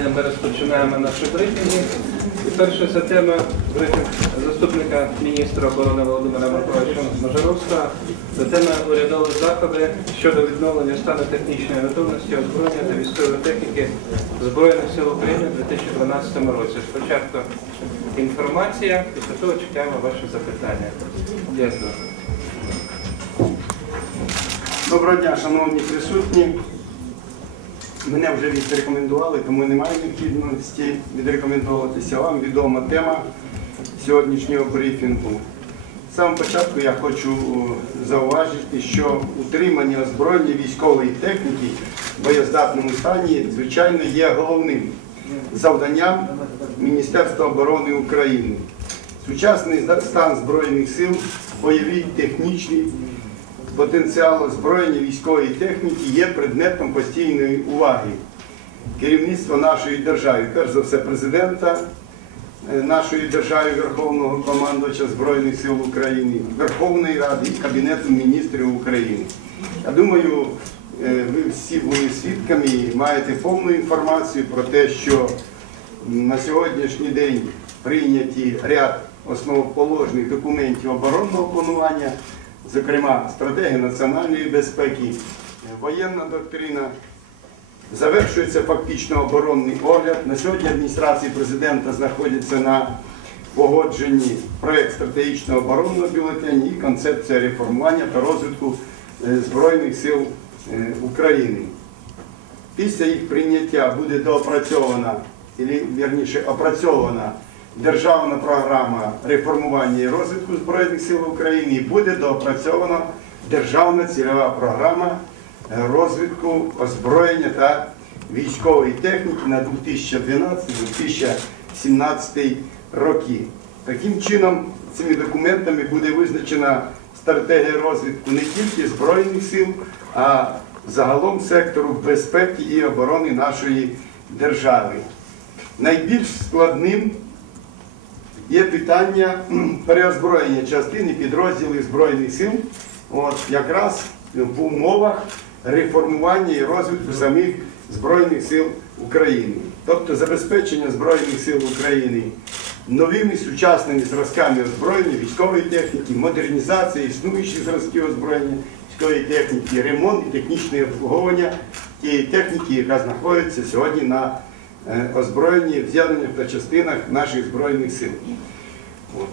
вітання. Ми розпочинаємо наші брифінги. І перша ця тема брифінг заступника міністра оборони Володимира Миколаївича Можаровського. Це тема урядові заходи щодо відновлення стану технічної готовності озброєння та військової техніки Збройних сил України у 2012 році. Спочатку інформація, після того чекаємо ваші запитання. Дякую. Доброго дня, шановні присутні. Мене вже відрекомендували, тому немає необхідності відрекомендуватися. Вам відома тема сьогоднішнього брифінгу. З самого початку я хочу е, зауважити, що утримання озброєння військової техніки в боєздатному стані, звичайно, є головним завданням Міністерства оборони України. Сучасний стан Збройних сил, бойовий, технічний, потенціал озброєння військової техніки є предметом постійної уваги керівництва нашої держави, перш за все президента е, нашої держави, Верховного командувача Збройних сил України, Верховної Ради і Кабінету міністрів України. Я думаю, е, ви всі були свідками і маєте повну інформацію про те, що на сьогоднішній день прийняті ряд основоположних документів оборонного планування, зокрема стратегія національної безпеки, воєнна доктрина. Завершується фактично оборонний огляд. На сьогодні адміністрації президента знаходиться на погодженні проєкт стратегічного оборонного бюлетеня і концепція реформування та розвитку е, Збройних сил е, України. Після їх прийняття буде доопрацьована, вірніше, опрацьована державна програма реформування і розвитку Збройних сил України і буде доопрацьована державна цільова програма розвитку озброєння та військової техніки на 2012-2017 роки. Таким чином, цими документами буде визначена стратегія розвитку не тільки Збройних сил, а загалом сектору безпеки і оборони нашої держави. Найбільш складним є питання переозброєння частини підрозділів Збройних сил, от, якраз в умовах реформування і розвитку самих Збройних сил України. Тобто забезпечення Збройних сил України новими сучасними зразками озброєння, військової техніки, модернізація існуючих зразків озброєння, військової техніки, ремонт і технічне обслуговування тієї техніки, яка знаходиться сьогодні на е, озброєнні, з'єднаннях та частинах наших Збройних сил.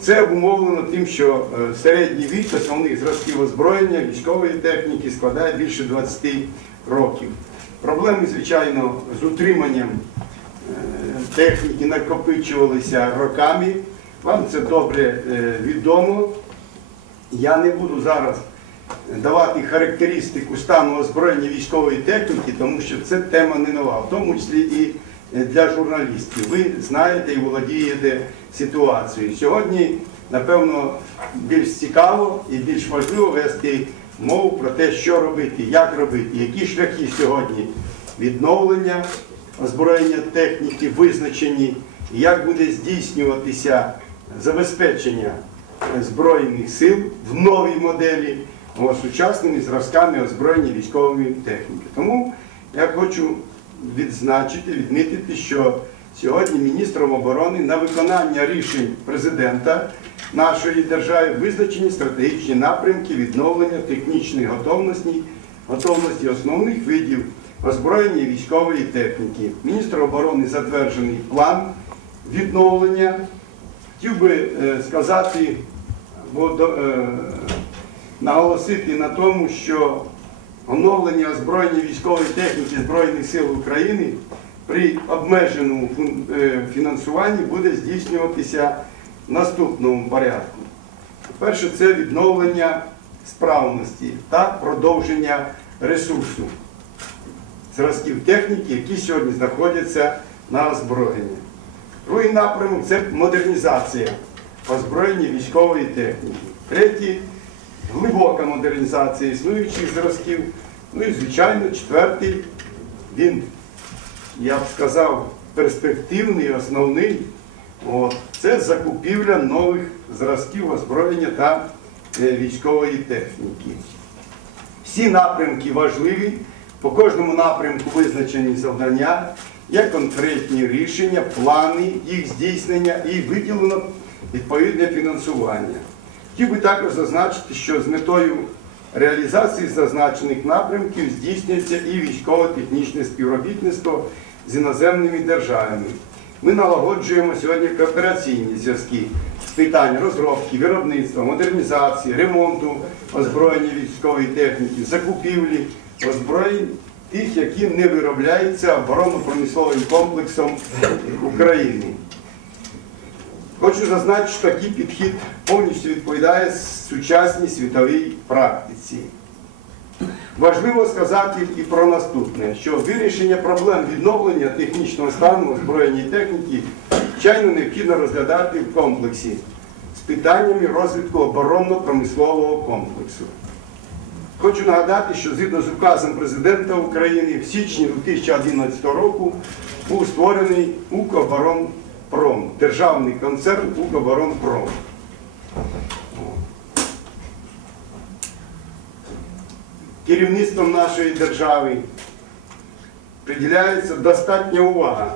Це обумовлено тим, що е, середній вік основних зразків озброєння військової техніки складає більше 20 років. Проблеми, звичайно, з утриманням е, техніки накопичувалися роками. Вам це добре відомо. Я не буду зараз давати характеристику стану озброєння військової техніки, тому що це тема не нова, в тому числі і для журналістів. Ви знаєте і володієте ситуацією. Сьогодні, напевно, більш цікаво і більш важливо вести мову про те, що робити, як робити, які шляхи сьогодні відновлення озброєння техніки визначені, як буде здійснюватися забезпечення Збройних сил в новій моделі сучасними зразками озброєння військової техніки. Тому я хочу відзначити, відмітити, що сьогодні міністром оборони на виконання рішень президента нашої держави визначені стратегічні напрямки відновлення технічної готовності, готовності основних видів озброєння військової техніки. Міністр оборони затверджений план відновлення. Хотів би е, сказати, е, наголосити на тому, що оновлення озброєння військової техніки Збройних сил України при обмеженому е, фінансуванні буде здійснюватися в наступному порядку. Перше, це відновлення справності та продовження ресурсу зразків техніки, які сьогодні знаходяться на озброєнні. Другий напрямок це модернізація озброєння військової техніки. Третій глибока модернізація існуючих зразків. Ну і, звичайно, четвертий, він, я б сказав, перспективний, основний. От, це закупівля нових зразків озброєння та е, військової техніки. Всі напрямки важливі, по кожному напрямку визначені завдання. є конкретні рішення, плани їх здійснення і виділено відповідне фінансування. Хотів би також зазначити, що з метою реалізації зазначених напрямків здійснюється і військово-технічне співробітництво з іноземними державами. Ми налагоджуємо сьогодні коопераційні зв'язки з питань розробки, виробництва, модернізації, ремонту озброєння військової техніки, закупівлі озброєнь тих, які не виробляються оборонно-промисловим комплексом України. Хочу зазначити, що такий підхід повністю відповідає сучасній світовій практиці. Важливо сказати і про наступне, що вирішення проблем відновлення технічного стану озброєння техніки чайно необхідно розглядати в комплексі з питаннями розвитку оборонно-промислового комплексу. Хочу нагадати, що згідно з указом президента України в січні 2011 року був створений Укроборонпром, державний концерн Укроборонпром. Керівництвом нашої держави приділяється достатня увага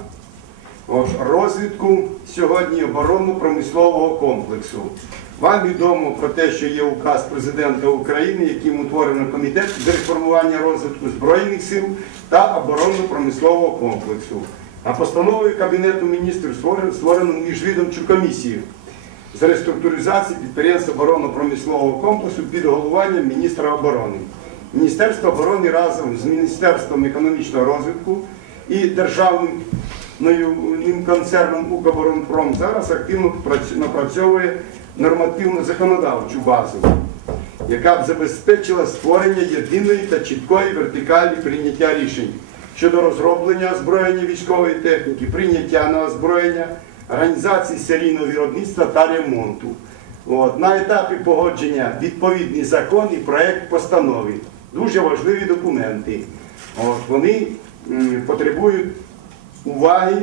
розвитку сьогодні оборонно-промислового комплексу. Вам відомо про те, що є указ президента України, яким утворено комітет з реформування розвитку Збройних сил та оборонно-промислового комплексу. А постановою Кабінету міністрів створено, міжвідомчу комісію з реструктуризації підприємств оборонно-промислового комплексу під головуванням міністра оборони. Міністерство оборони разом з Міністерством економічного розвитку і державним концерном «Укроборонпром» зараз активно напрацьовує нормативну законодавчу базу, яка б забезпечила створення єдиної та чіткої вертикалі прийняття рішень щодо розроблення озброєння військової техніки, прийняття на озброєння, організації серійного виробництва та ремонту. От, на етапі погодження відповідний закон і проект постанови. Дуже важливі документи. От, вони потребують уваги,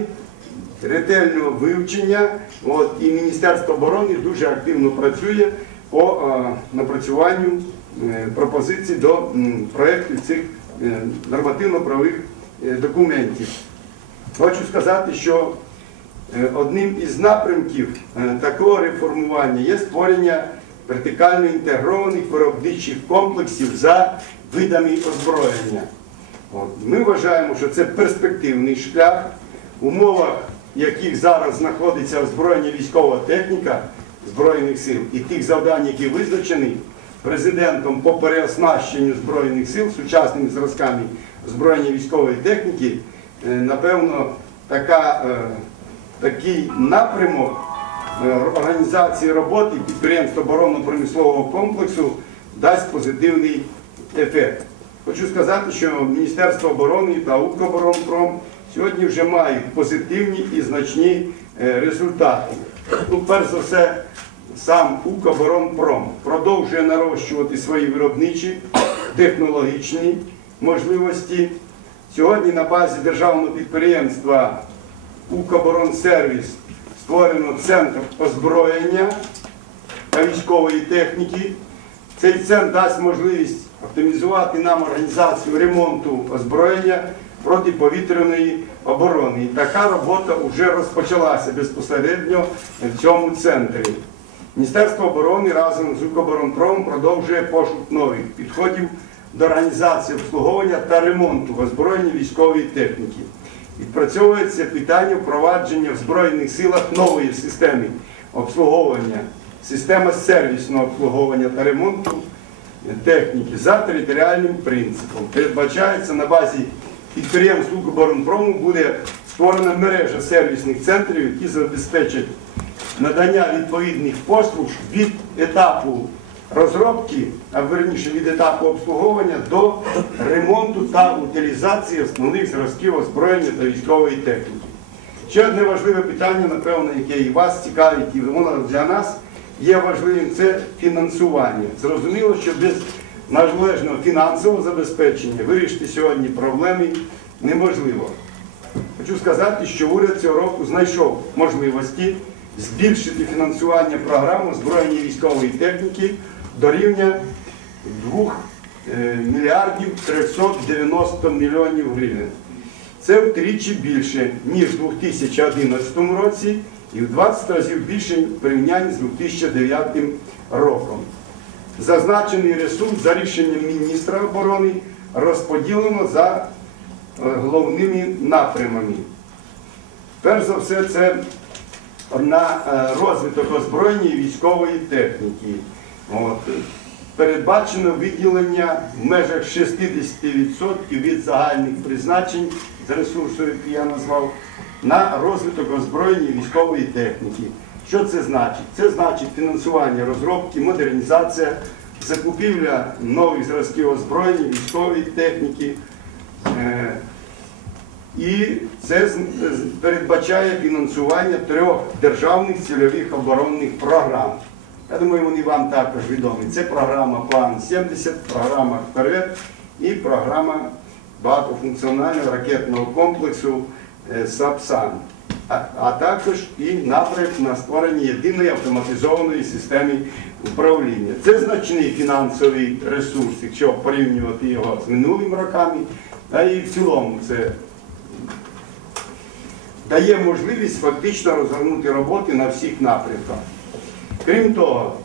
ретельного вивчення. От, і Міністерство оборони дуже активно працює по е, напрацюванню е, пропозицій до м, проєктів цих е, нормативно-правових е, документів. Хочу сказати, що е, одним із напрямків е, такого реформування є створення вертикально інтегрованих виробничих комплексів за видами озброєння. Ми вважаємо, що це перспективний шлях, в умовах яких зараз знаходиться озброєння військова техніка Збройних сил і тих завдань, які визначені президентом по переоснащенню Збройних сил сучасними зразками озброєння військової техніки, е, напевно, така, е, такий напрямок е, організації роботи підприємств оборонно-промислового комплексу дасть позитивний ефект. Хочу сказати, що Міністерство оборони та Укроборонпром сьогодні вже мають позитивні і значні результати. Ну, перш за все, сам Укроборонпром продовжує нарощувати свої виробничі, технологічні можливості. Сьогодні на базі державного підприємства Укроборонсервіс створено центр озброєння та військової техніки. Цей центр дасть можливість оптимізувати нам організацію ремонту озброєння протиповітряної оборони. І така робота вже розпочалася безпосередньо в цьому центрі. Міністерство оборони разом з Укроборонпром продовжує пошук нових підходів до організації обслуговування та ремонту озброєння військової техніки. Відпрацьовується питання впровадження в Збройних силах нової системи обслуговування, система сервісного обслуговування та ремонту техніки за територіальним принципом. Передбачається на базі підприємств Укроборонпрому буде створена мережа сервісних центрів, які забезпечать надання відповідних послуг від етапу розробки, а верніше від етапу обслуговування до ремонту та утилізації основних зразків озброєння та військової техніки. Ще одне важливе питання, напевно, яке і вас цікавить, і воно для нас є важливим, це фінансування. Зрозуміло, що без належного фінансового забезпечення вирішити сьогодні проблеми неможливо. Хочу сказати, що уряд цього року знайшов можливості збільшити фінансування програм озброєння військової техніки до рівня 2 е, мільярдів 390 мільйонів гривень. Це втричі більше, ніж у 2011 році і в 20 разів більше в порівнянні з 2009 роком. Зазначений ресурс за рішенням міністра оборони розподілено за е, головними напрямами. Перш за все, це на е, розвиток озброєння і військової техніки. От. Передбачено виділення в межах 60% від загальних призначень з ресурсу, який я назвав, на розвиток озброєння і військової техніки. Що це значить? Це значить фінансування розробки, модернізація, закупівля нових зразків озброєння, військової техніки. І це передбачає фінансування трьох державних цільових оборонних програм. Я думаю, вони вам також відомі. Це програма План 70, програма Вперед і програма багатофункціонального ракетного комплексу е, САПСАН. А, а також і напрямок на створення єдиної автоматизованої системи управління. Це значний фінансовий ресурс, якщо порівнювати його з минулими роками, а і в цілому це дає можливість фактично розгорнути роботи на всіх напрямках. Крім того,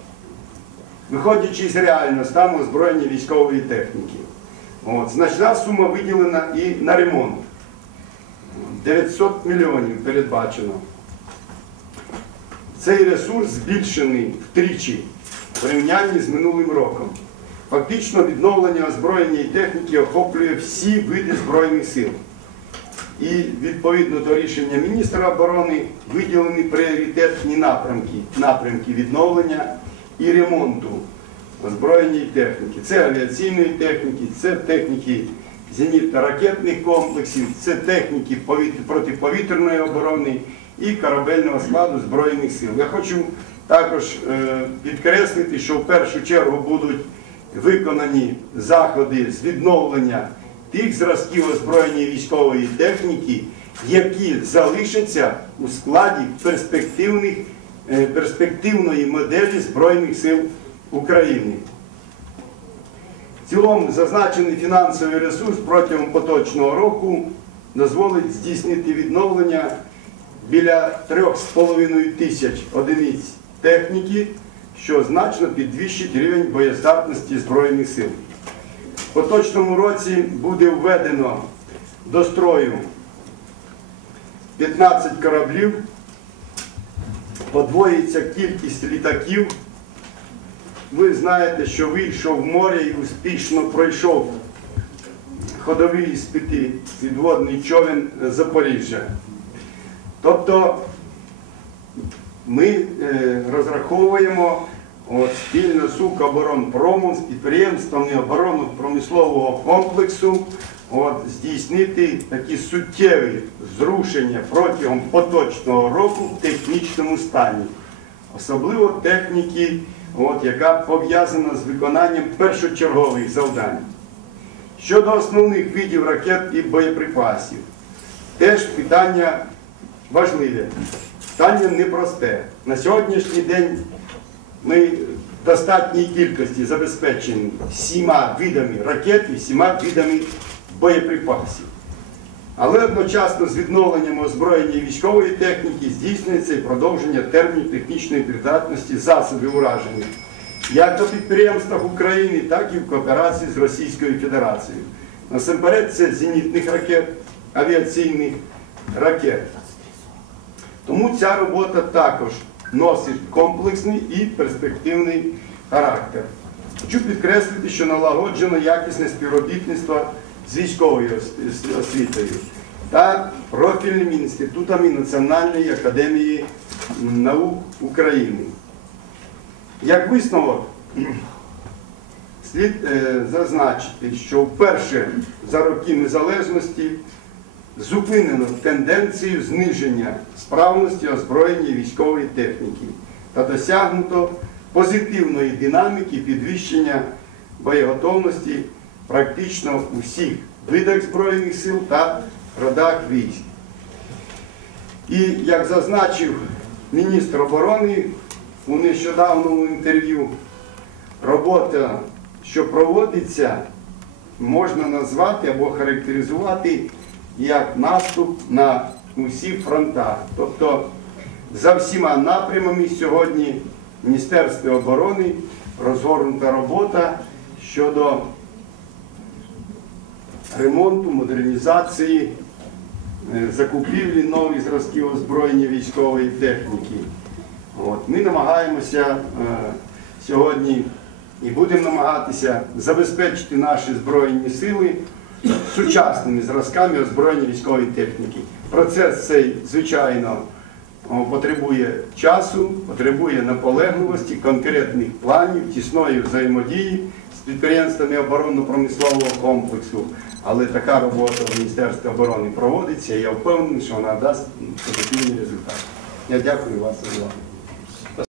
виходячи з реального стану озброєння військової техніки, от, значна сума виділена і на ремонт. 900 мільйонів передбачено. Цей ресурс збільшений втричі в порівнянні з минулим роком. Фактично відновлення озброєння і техніки охоплює всі види Збройних сил. І відповідно до рішення міністра оборони виділені пріоритетні напрямки, напрямки відновлення і ремонту озброєння техніки. Це авіаційної техніки, це техніки зенітно-ракетних комплексів, це техніки протиповітряної оборони і корабельного складу Збройних сил. Я хочу також е, підкреслити, що в першу чергу будуть виконані заходи з відновлення тих зразків озброєння військової техніки, які залишаться у складі перспективних, е, перспективної моделі Збройних сил України. В цілому зазначений фінансовий ресурс протягом поточного року дозволить здійснити відновлення біля 3,5 тисяч одиниць техніки, що значно підвищить рівень боєздатності Збройних сил. В поточному році буде введено до строю 15 кораблів, подвоїться кількість літаків. Ви знаєте, що вийшов в море і успішно пройшов ходові іспити підводний човен Запоріжжя. Тобто ми е, розраховуємо от, спільно з Укроборонпромом, з підприємствами оборонно-промислового комплексу от, здійснити такі суттєві зрушення протягом поточного року в технічному стані. Особливо техніки, от, яка пов'язана з виконанням першочергових завдань. Щодо основних видів ракет і боєприпасів, теж питання важливе. Питання непросте. На сьогоднішній день ми в достатній кількості забезпечені всіма видами ракет і всіма видами боєприпасів. Але одночасно з відновленням озброєння військової техніки здійснюється і продовження термінів технічної придатності засобів ураження як на підприємствах України, так і в кооперації з Російською Федерацією. Насамперед це зенітних ракет, авіаційних ракет. Тому ця робота також носить комплексний і перспективний характер. Хочу підкреслити, що налагоджено якісне співробітництво з військовою освітою та профільними інститутами Національної академії наук України. Як висновок, слід е, зазначити, що вперше за роки незалежності зупинено тенденцію зниження справності озброєння військової техніки та досягнуто позитивної динаміки підвищення боєготовності практично у всіх видах Збройних сил та родах військ. І як зазначив міністр оборони у нещодавному інтерв'ю, робота, що проводиться, можна назвати або характеризувати як наступ на усіх фронтах. Тобто за всіма напрямами сьогодні в Міністерстві оборони розгорнута робота щодо ремонту, модернізації, е, закупівлі нових зразків озброєння військової техніки. От. Ми намагаємося е, сьогодні і будемо намагатися забезпечити наші збройні сили сучасними зразками озброєння військової техніки. Процес цей, звичайно, потребує часу, потребує наполегливості, конкретних планів, тісної взаємодії з підприємствами оборонно-промислового комплексу. Але така робота в Міністерстві оборони проводиться, і я впевнений, що вона дасть позитивні результати. Я дякую вас за увагу.